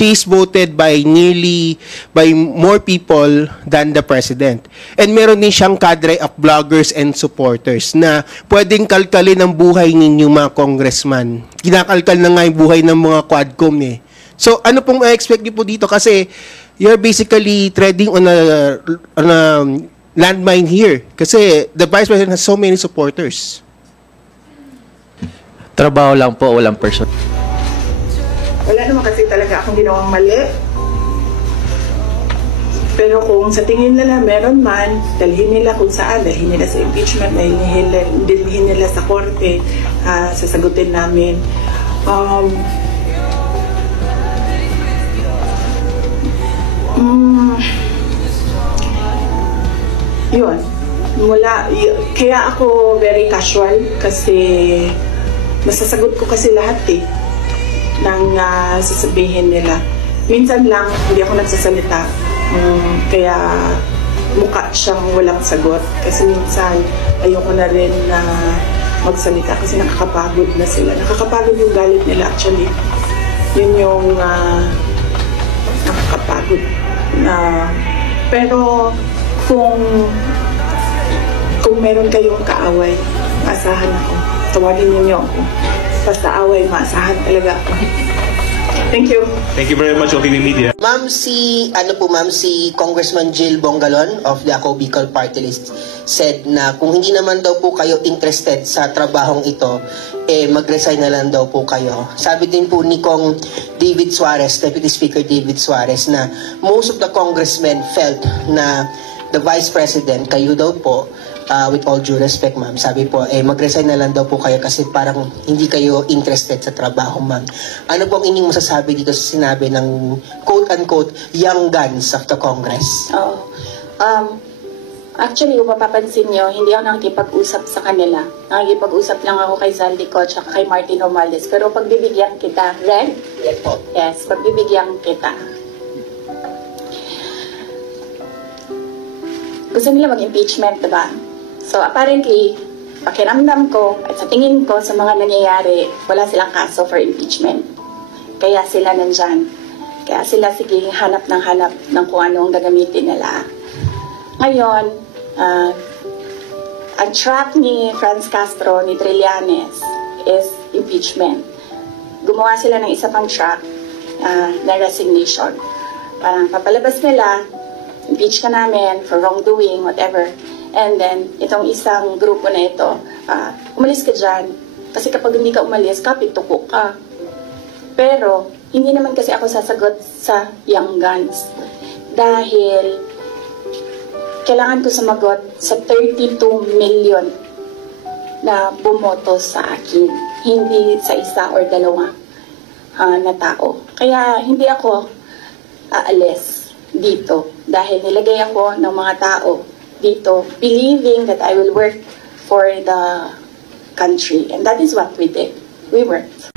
she is voted by more people than the president. And meron din siyang cadre of bloggers and supporters na pwedeng kalkalin ang buhay ninyong mga congressman. Kinakalkal na nga yung buhay ng mga quadcom eh. So ano pong expect niyo po dito? Kasi you're basically treading on a landmine here. Kasi the vice president has so many supporters. Trabaho lang po, walang person. Wala naman kasi talaga akong ginawang mali. Pero kung sa tingin nila meron man, dalhin nila kung saan, dalhin nila sa impeachment, dalhin nila sa korte, sasagutin namin. Yun. Kaya ako very casual kasi masasagot ko kasi lahat ng sasabihin nila. Minsan lang, hindi ako nagsasalita. Kaya mukha siyang walang sagot. Kasi minsan, ayoko na rin na magsalita kasi nakakapagod na sila. Nakakapagod yung galit nila actually. Yun yung nakakapagod. Pero kung meron kayong kaaway, maasahan ako. Tawagin niyo ako. Basta away, maasahan talaga ako. Thank you. Thank you very much, OTV Media. Ma'am, si Congressman Jill Bongalon of the Ako Bicol Party List said na kung hindi naman daw po kayo interested sa trabahong ito, mag-resign na lang daw po kayo. Sabi din po ni Kong David Suarez, Deputy Speaker David Suarez, na most of the congressmen felt na the Vice President, kayo daw po, with all due respect, ma'am, sabi po, mag-resign na lang daw po kayo kasi parang hindi kayo interested sa trabaho, ma'am. Ano po ang inyong masasabi dito sa sinabi ng quote-unquote young guns of the Congress? Actually, kung mapapansin nyo, hindi ako nakikipag-usap sa kanila. Nakikipag-usap lang ako kay Zaldico at kay Martin Romualdez. Pero pagbibigyan kita, Red? Yes po. Yes, pagbibigyan kita. Gusto nila mag-impeachment, diba? So apparently, pakiramdam ko at sa tingin ko sa mga nangyayari, wala silang kaso for impeachment. Kaya sila nandyan. Kaya sila sige hanap ng kung ano ang gagamitin nila. Ngayon, ang track ni Franz Castro, ni Trillanes, is impeachment. Gumawa sila ng isa pang track na resignation. Parang papalabas nila, impeach ka namin for wrongdoing, whatever. And then, itong isang grupo na ito, umalis ka dyan. Kasi kapag hindi ka umalis, kapituko ka. Pero, hindi naman kasi ako sasagot sa young guns. Dahil, kailangan ko sumagot sa 32 million na bumoto sa akin. Hindi sa isa or dalawa na tao. Kaya, hindi ako aalis dito. Dahil nilagay ako ng mga tao dito, believing that I will work for the country. And that is what we did. We worked.